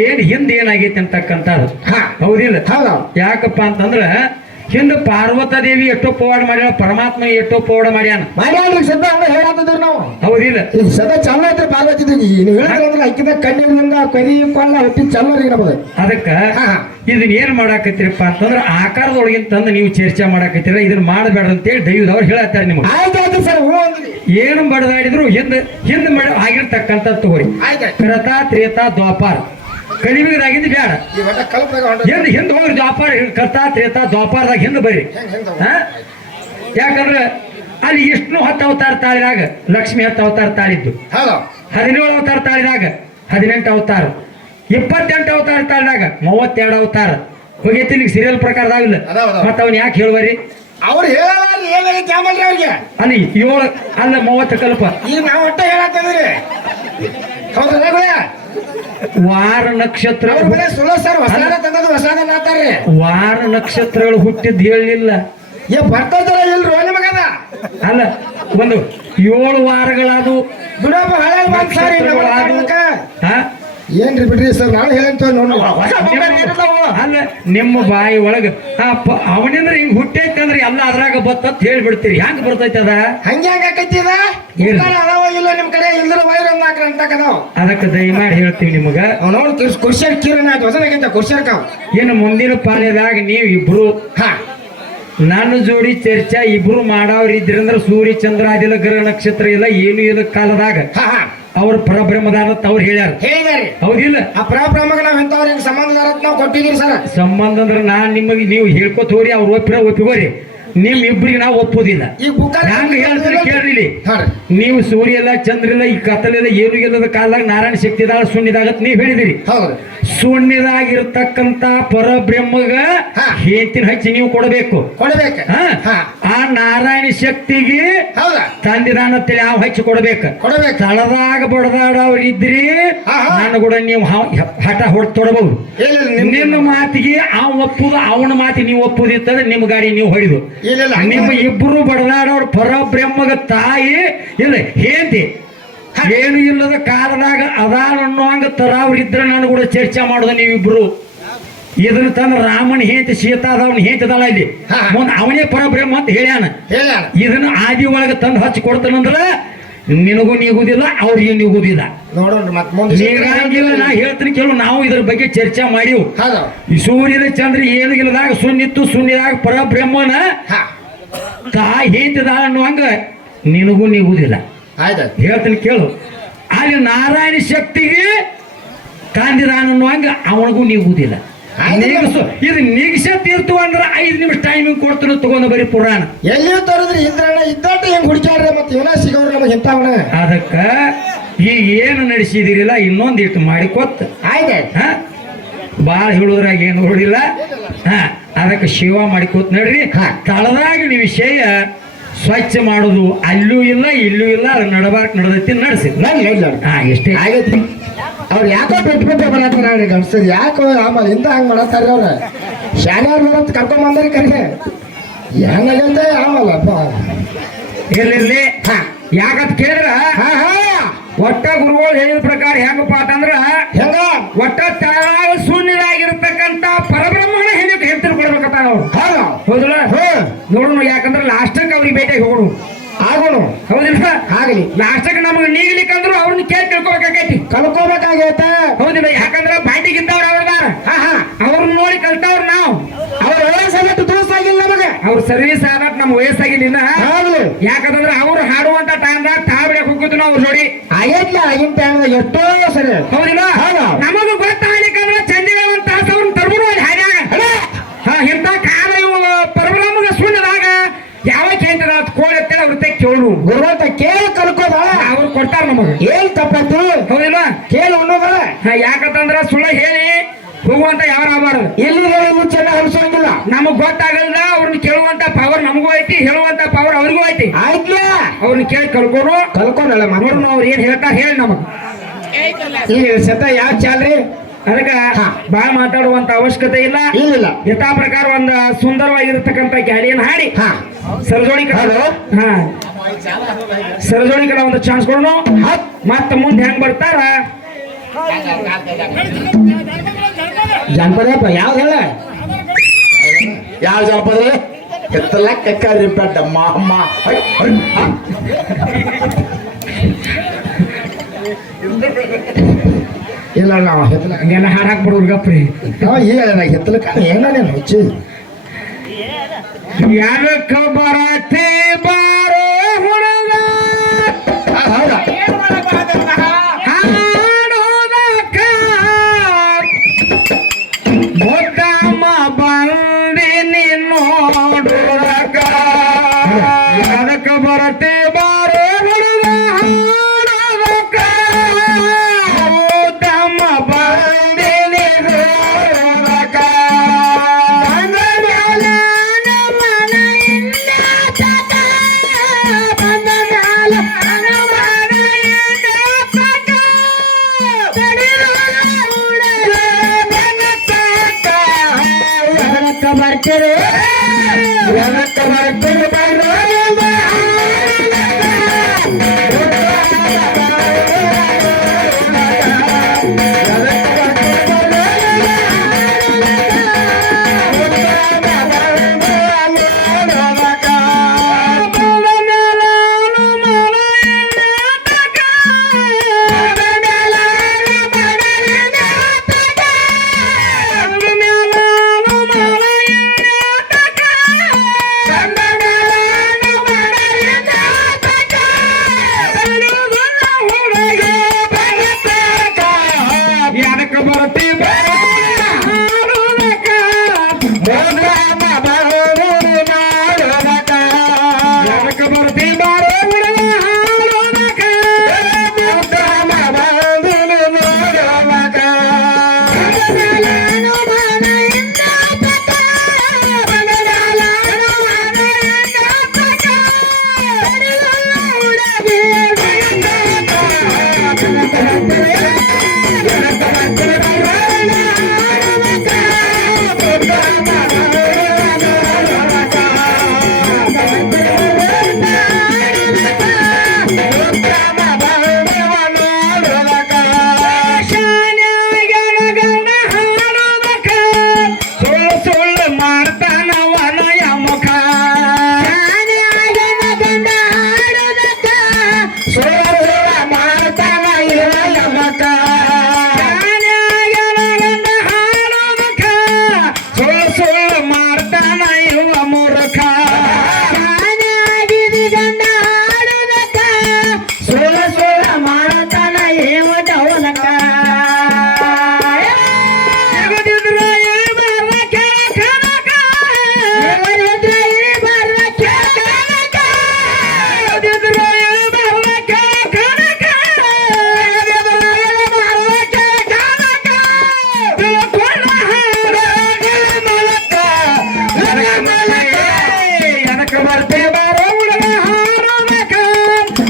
ಏನ್ ಹಿಂದ ಏನಾಗೈತಿ ಅಂತಕ್ಕಂಥದ್ದು. ಹಾ. ಹೌದಿಲ್ಲ? ಹೌದು. ಯಾಕಪ್ಪ ಅಂತಂದ್ರ ಹಿಂದ ಪಾರ್ವತ ದೇವಿ ಎಷ್ಟೋ ಪವಾಡ ಮಾಡ್ಯಾಳ ಪರಮಾತ್ಮ ಎಷ್ಟೋ ಪವಾಡ ಮಾಡ್ಯಾನ. ಮಾಡ್ಯಾನ್ರಿ ಸದ್ದ ಹಂಗ ಹೇಳಾತದ್ರಿ ನಾವು. ಹೌದಿಲ್ಲ. ಈಗ ಸದಾ ಚಲೋ ಐತ್ರಿ ಪಾರ್ವತಿ ನೀವು ಹೇಳಿದ್ರೆ ಅಂದ್ರೆ ಅಕ್ಕಿದ ಕಣ್ಣಿನಿಂದ ಕರಿ ಕೊಳ್ಳ ಹುಟ್ಟಿ ಚಲೋ ರೀ ನಮ್ಮದು ಅದಕ್ಕ ಇದನ್ನ ಏನ್ ಮಾಡಾಕತ್ತೀರಪ್ಪ ಅಂತಂದ್ರ ಆಕಾರದೊಳಗಿನ ತಂದು ನೀವು ಚರ್ಚೆ ಮಾಡಾಕತ್ತೀರ ಇದನ್ನ ಮಾಡಬೇಡ ಅಂತೇಳಿ ದೈವದವ್ರು ಹೇಳತ್ತಾರ ನಿಮಗೆ. ನಿಮ್ಗೆ ಆಯ್ತು ಸರ್ ಏನು ಬಡದಾಡಿದ್ರು ಹಿಂದ ಹಿಂದ ಮಾಡ ಆಗಿರ್ತಕ್ಕಂಥ ತಗೋರಿ. ಕೃತ ತ್ರೇತ ದ್ವಾಪಾರ. ಕಲಿಯುಗದಾಗಿಂದ ಬೇಡ. ಈ ಹಿಂದೆ ಹಿಂದ್ ಹಿಂದ್ ಹೋಗ್ರಿ ದ್ವಾಪಾರ ಕರ್ತ ತ್ರೇತ ದ್ವಾಪಾರದಾಗ ಹಿಂದ್ ಬರ್ರಿ ಯಾಕಂದ್ರೆ ಅಲ್ಲಿ ಇಷ್ಟು ಹತ್ತು ಅವತಾರ ತಾಳಿದಾಗ ಲಕ್ಷ್ಮಿ ಹತ್ತು ಅವತಾರ ತಾಳಿದ್ದು. ಹೌದು. ಹದಿನೇಳು ಅವತಾರ ತಾಳಿದಾಗ ಹದಿನೆಂಟು ಅವತಾರ. ಇಪ್ಪತ್ತೆಂಟು ಅವತಾರ ತಾಳಿದಾಗ ಮೂವತ್ತೆರಡು ಅವತಾರ. ಹೋಗೈತಿ ನಿಮ್ಗೆ ಸೀರಿಯಲ್ ಪ್ರಕಾರದಾಗಲ್ಲ. ಮತ್ತೆ ಅವನ್ ಯಾಕೆ ಹೇಳುವರಿ? ಅವ್ರು ಹೇಳಲ್ಲ ಏನಾಗೈತಿ ಆಮಲ್ರಿ ಅವ್ರಿಗೆ? ಅಲ್ಲಿ ಏಳು ಅಲ್ಲ ಮೂವತ್ತು ಕಲ್ಪ. ಈಗ ನಾವು ಒಟ್ಟ ಹೇಳತ್ತಂದ್ರಿ ಹೌದ್ರಿ ಗುಳ್ಯ ವಾರ ನಕ್ಷತ್ರ ವಾರ ನಕ್ಷತ್ರಗಳು ಹುಟ್ಟಿದ್ ಹೇಳಲಿಲ್ಲ. ಏ ನಿಮಗದ ಅಲ್ಲ ಒಂದು ಏಳು ವಾರಗಳಾದವು. ಬಿಡಪ್ಪ ಹಳೆ ಬಂದ್ ಸರ್ ಏನ್ರಿ ಬಿಡ್ರಿ ಸರ್ ನಾಳೆ ಹೇಳಂತ ನೋಡಿ ನಿಮ್ಮ- ಅಲ್ಲ ನಿಮ್ಮ ಬಾಯಿ ಒಳಗ. ಅವನಿಂದ್ರ ಹಿಂಗ್ ಹುಟ್ಟೈತೆ ಅಂದ್ರೆ ಎಲ್ಲ ಅದ್ರಾಗ ಬತ್ತ ಹೇಳ್ಬಿಡ್ತೀರಿ. ಹೆಂಗ್ ಬರ್ತೈತೆ ಅದ? ಹಂಗೆ ಹಂಗ ಆಕೈತಿ ಇದ ಏನ್? ಉತ್ತಾರ ಅದಾವ ಇಲ್ಲ ನಿಮ್ ಕಡೆ? ಇಲ್ದ್ರ ವೈರ್ ಒಂದ್ ನಾಲ್ಕು ಅಂತಕದಾವ ಅದಕ್ಕೆ ದಯಮಾಡಿ ಹೇಳ್ತೀವಿ ನಿಮಗ. ಅವ್ನವ್ನು ಕುರ್ಶರ್ ಕಿರಣ ಆಯ್ತು ಹೊಸದಾಗೈತೆ ಕಾವ್. ಏನು ಮುಂದಿನ ಪಾಳ್ಯದಾಗ ನೀವು ಇಬ್ರು. ಹಾ. ನನ್ನ ಜೋಡಿ ಚರ್ಚಾ ಇಬ್ರು ಮಾಡವ್ರ ಇದ್ರಂದ್ರ ಸೂರ್ಯ ಚಂದ್ರ ಅದಿಲ್ಲ ಗ್ರಹ ನಕ್ಷತ್ರ ಇಲ್ಲ ಏನು ಇಲ್ಲ ಕಾಲದಾಗ. ಹಾ ಹಾ. ಅವ್ರ ಪರಬ್ರಹ್ಮದಾರ ಅವ್ರು ಹೇಳ್ಯಾರ. ಹೇಳಿದಾರೆ. ಹೌದಿಲ್ಲ? ಆ ಪರಬ್ರಹ್ಮಗ ನಾವ್ ಎಂತವ್ರ ಸಂಬಂಧದಾರತ್ ನಾವು ಕೊಟ್ಟಿದೀವಿ ಸರ್? ಸಂಬಂಧ ಅಂದ್ರೆ ನಾನ್ ನಿಮಗೆ ನೀವು ಹೇಳ್ಕೊತ ಅವ್ರ ಅವ್ರು ಒಪ್ಪಿರ ಒಪ್ಪಿಗೋರಿ. ನಿಮ್ ಇಬ್ಬರಿಗೆ ನಾವು ಒಪ್ಪುದಿಲ್ಲ. ಈ ಬುಕ್ಕ ಹ್ಯಾಂಗ ಹೇಳ್ತೀರಿ ಕೇಳ್ರಿ. ಹಾಡ್ರಿ. ನೀವು ಸೂರ್ಯ ಇಲ್ಲ ಚಂದ್ರ ಇಲ್ಲ ಈ ಕತ್ತಲಿಲ್ಲ ಏನು ಇಲ್ಲದ ಕಾಲದಾಗ ನಾರಾಯಣ ಶಕ್ತಿ ಇದಾಗ ಸುಣ್ಣಿದಾಗತ್ ನೀವ್ ಹೇಳಿದಿರಿ. ಹೌದು ಸುಣ್ಣಿದಾಗಿರ್ತಕ್ಕಂತ ಪರಬ್ರಹ್ಮಗ ಹಾ. ಹೇತಿನ ಹಚ್ಚಿ ನೀವು ಕೊಡಬೇಕು. ಕೊಡಬೇಕು. ಹಾ? ಹಾ. ಆ ನಾರಾಯಣ ಶಕ್ತಿಗೆ ಹೌದಾ. ತಂದಿದಾನ ಅಂತೇಳಿ ಯಾವ ಹಚ್ಚಿ ಕೊಡಬೇಕು. ಕೊಡಬೇಕು. ತಳದಾಗ ಬಡದಾಡವ್ರು ಇದ್ರಿ ಹಾ, ಹಾ. ನಾನು ಕೂಡ ನೀವು ಹಠ ಹೊಡ್ ತೊಡಬಹುದು ಇಲ್ಲ ಇಲ್ಲ ನಿಮ್ ನಿನ್ನ ಮಾತಿಗೆ ಅವ ಒಪ್ಪುದು ಅವನ ಮಾತಿಗೆ ನೀವು ಒಪ್ಪುದಿತ್ತಂದ್ರೆ ನಿಮ್ಮ ಗಾಡಿ ನೀವು ಹೊಡಿದು. ಇಲ್ಲ ನಿಮ್ಮ ಇಬ್ರು ಬಡದಾಡೋರು ಪರಬ್ರಹ್ಮಗ ತಾಯಿ ಇಲ್ಲ ಹೇಂತಿ ಏನು ಇಲ್ಲದ ಕಾಲದಾಗ ತರ ಅನ್ನುವಂಗ ತರಾವ್ರಿದ್ರೆ ನಾನು ಕೂಡ ಚರ್ಚೆ ಮಾಡುದ ನೀವಿಬ್ರು. ಇದನ್ನ ತಂದ ರಾಮನ್ ಹೇಂತಿ ಸೀತಾದವನ ಹೇಂತಿದಾಳ ಇಲ್ಲಿ. ಮುಂದೆ ಅವನೇ ಪರಬ್ರಹ್ಮ ಅಂತ ಹೇಳ್ಯಾನ. ಇದನ್ನ ಆದಿ ಒಳಗೆ ತಂದು ಹಚ್ಚಿ ಕೊಡ್ತಾನಂದ್ರ ನಿನಗೂ ನೀಗುದಿಲ್ಲ ಅವ್ರಿಗೆ ನೀಗುದಿಲ್ಲ. ನೋಡೋಣ ಮತ್ ಮುಂದೆ ನೀಗಾಗಿಲ್ಲ ನಾ ಹೇಳ್ತೀನಿ ಕೇಳು ನಾವು ಇದ್ರ ಬಗ್ಗೆ ಚರ್ಚೆ ಮಾಡಿವು. ಹೌದು. ಈ ಸೂರ್ಯನ ಚಂದ್ರ ಏನು ಇಲ್ಲದಾಗ ಸುನ್ನಿತ್ತು ಸುನ್ನಿದಾಗ ಪರಬ್ರಹ್ಮನ ಹಾ. ತಾಯಿ ಹೇಂತಿದ ಅನ್ನುವಂಗ ನಿನಗೂ ನೀಗುದಿಲ್ಲ. ಆಯ್ತು. ಹೇಳ್ತೀನಿ ಕೇಳು. ಅಲ್ಲಿ ನಾರಾಯಣ ಶಕ್ತಿಗೆ ಕಾಂದಿದಾನ ಅನ್ನುವಂಗ ಅವನಿಗೂ ನೀಗುದಿಲ್ಲ. ನೀಗಿಸು. ಇದು ನೀಗಿಸ ತೀರ್ತು ಅಂದ್ರೆ ಐದು ನಿಮಿಷ ಟೈಮಿಂಗ್ ಕೊಡ್ತೀನಿ ತಗೊಂಡು ಬರೀ ಪುರಾಣ. ಎಲ್ಲಿ ತರದ್ರಿ ಇಂದ್ರಣ್ಣ ಇದ್ದಾಟ ಹೆಂಗ್ ಹುಡುಕ್ಯಾಡ್ರಿ ಮತ್ತೆ ಇವನ ಸಿಗೋರು ನಮಗೆ ಇಂಥವನ? ಅದಕ್ಕ ಈಗ ಏನು ನಡೆಸಿದಿರಿಲ್ಲ ಇನ್ನೊಂದಿಟ್ಟು ಮಾಡಿಕೊತ್ತ ಆಯ್ತು ಹಾ? ಬಾಳ ಹೇಳುದ್ರಾಗ ಏನು ಹೊಡಿಲ್ಲ ಹಾ? ಅದಕ್ಕೆ ಶಿವ ಮಾಡಿಕೊತ್ ನಡ್ರಿ. ತಳದಾಗ ನೀವು ವಿಷಯ ಸ್ವಚ್ಛ ಮಾಡೋದು ಅಲ್ಲೂ ಇಲ್ಲ ಇಲ್ಲೂ ಇಲ್ಲ ಅದ್ರ ನಡಬಾರ್ಕ್ ನಡೆದೈತಿ ನಡೆಸಿ. ನಾನು ಹೇಳಿಲ್ಲ ಹಾ ಎಷ್ಟೇ ಆಗೈತಿ ಅವ್ರು ಯಾಕೋ ಬಿಟ್ಟು ಬಿಟ್ಟು ಬರತ್ತಾರ ಅವ್ರಿಗೆ. ಯಾಕೋ ಆಮೇಲೆ ಇಂದ ಹಂಗ್ ಮಾಡತ್ತಾರ ಅವ್ರ. ಶಾಲೆಯವ್ರು ಬರತ್ ಕರ್ಕೊಂಡ್ ಬಂದ್ರಿ ಕರೆ ಹೆಂಗಾಗೈತೆ ಆಮೇಲೆ ಇರ್ಲಿರ್ಲಿ ಹಾ. ಯಾಕಂತ ಕೇಳಿದ್ರ? ಹಾ ಹಾ. ಒಟ್ಟ ಗುರುಗಳು ಹೇಳಿದ ಪ್ರಕಾರ ಹೆಂಗಪ್ಪ ಅಂತಂದ್ರ ಹೆಂಗ? ಒಟ್ಟ ತಳದಾಗ ಶೂನ್ಯರಾಗಿರ್ತಕ್ಕಂತ ಪರಬ್ರಹ್ಮನ ಹೆಣ್ಣಕ್ಕೆ ಹೆಂಡತಿ ಕೊಡ್ಬೇಕಂತ ಅವ್ರು. ಹೌದು ಹೌದಲ್ಲ? ನೋಡೋಣ ಯಾಕಂದ್ರೆ ಲಾಸ್ಟಕ್ಕೆ ಅವ್ರಿಗೆ ಭೇಟಿಯಾಗಿ ಹೋಗೋಣ ಆಗೋಣ. ಹೌದಿಲ್ಲ? ಆಗಲಿ. ಲಾಸ್ಟಕ್ಕೆ ನಮಗೆ ನೀಗ್ಲಿಕ್ಕಂದ್ರು ಅವ್ರನ್ನ ಕೇಳಿ ತಿಳ್ಕೊಬೇಕಾಗೈತಿ ಕಲ್ಕೋಬೇಕಾಗೈತ. ಹೌದಿಲ್ಲ? ಯಾಕಂದ್ರೆ ಬಾಟಿಗಿದ್ದವ್ರು ಅವ್ರದಾರ. ಹಾ ಹಾ. ಅವ್ರನ್ನ ನೋಡಿ ಕಲ್ತವ್ರು ನಾವು. ಅವ್ರ ವಯಸ್ಸು ಆಗಿಲ್ಲ ನಮಗೆ. ಅವ್ರ ಸರ್ವಿಸ್ ಆದ ನಮ್ ವಯಸ್ಸಾಗಿಲ್ಲ ಹೌದು. ಯಾಕಂದ್ರೆ ಅವ್ರು ಹಾಡುವಂತ ಟೈಮ್ದಾಗ ತಾವಿಡಕ್ ಹೋಗಿದ್ದು ನಾವು ಅವ್ರು ನೋಡಿ ಆಗೈತ್ಲ ಆಗಿನ ಟೈಮ್ ಎಷ್ಟೋ ಸರಿ. ಹೌದಿಲ್ಲ ಹೌದು. ನಮಗೂ ಗೊತ್ತಾಗ್ಲಿಕ್ಕಂದ್ರೆ ಚಂದಿಗೆ ಒಂದ್ ತಾಸ ಅವ್ರನ್ನ ತರ್ಬೋದು ಅಲ್ಲಿ ಹಾಡ್ಯಾಗ. ಹಾ ಇಂತ ಕಾಲ ಇವು ಪರಬ್ರಹ್ಮಗ ಸುಣ್ಣದಾಗ ಯಾವ ಕೇಂದ್ರ ಕೋಳಿ ಅಂತೇಳಿ ಅವ್ರ ತೆಗ್ ಕೇಳು ಗುರುವಂತ ಕೇಳಿ ಕಲ್ಕೋದ ಅವ್ರು ಕೊಡ್ತಾರ ನಮಗ. ಏನ್ ತಪ್ಪತ್ತು? ಹೌದಿಲ್ಲ ಕೇಳಿ ಉಣ್ಣೋದ ಹಾ, ಯಾಕಂತಂದ್ರ ಸುಳ್ಳ ಹೇಳಿ ಹೋಗುವಂತ ಯಾರು ಆಗಬಾರದು. ಎಲ್ಲಿ ಹೇಳಿ ಚೆನ್ನಾಗಿ ಹರಿಸೋಂಗಿಲ್ಲ ನಮಗ್ ಗೊತ್ತಾಗಲ್ಲ ಅವ್ರನ್ನ ಕೇಳುವಂತ ಪವರ್ ನಮಗೂ ಐತಿ ಹೇಳುವಂತ ಪವರ್ ಅವ್ರಿಗೂ ಐತಿ ಆಯ್ತ್ಲ ಅವ್ರನ್ನ ಕೇಳಿ ಕಲ್ಕೋರು. ಕಲ್ಕೊಂಡಲ್ಲ ಮನೋರು ಅವ್ರು ಏನ್ ಹೇಳ್ತಾರೆ ಹೇಳಿ ನಮಗ್. ಈ ಸತ ಯಾವ ಚಾಲ್ರಿ? ಅದಕ್ಕ ಹಾ. ಬಾಳ ಮಾತಾಡುವಂತ ಅವಶ್ಯಕತೆ ಇಲ್ಲ. ಇಲ್ಲ ಯಥಾ ಪ್ರಕಾರ ಒಂದ ಸುಂದರವಾಗಿರತಕ್ಕಂತ ಗ್ಯಾಡಿಯನ್ ಹಾಡಿ. ಹಾ. ಸರಜೋಡಿ ಕಡೆ. ಹಲೋ. ಹಾ. ಸರಜೋಡಿ ಕಡೆ ಒಂದು ಚಾನ್ಸ್ ಕೊಡೋಣ ಮತ್ತ ಮುಂದೆ ಹೆಂಗ್ ಬರ್ತಾರ? ಜನಪದ ಯಾವ್ದಲ್ಲ ಹೇಳ? ಯಾವ ಜಾನಪದ? ಎತ್ತಲ ಕಕ್ಕರಿ ಬೆಡ್ಡ ಮಾಮ ಹೈ, ಹೈ, ಹಾ. ಇಲ್ಲ ನಾವು ಹೆತ್ತಲ ಹಂಗೆಲ್ಲ ಹಾಡಾಕ್ ಬಿಡೋರು ಗಪ್ರಿ ನಾವು ಈಗ ಹೇಳಿದ ಹೆತ್ತಲ ಕಾಣ ಏನೇನು ಹುಚ್ಚಿ ಯಾರಕ್ಕ ಬರತೆ ಬಾರೋ ಬರ್ತಾರೆ ಯಾವತ್ತ ಬರ್ತಾರೆ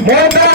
Amen.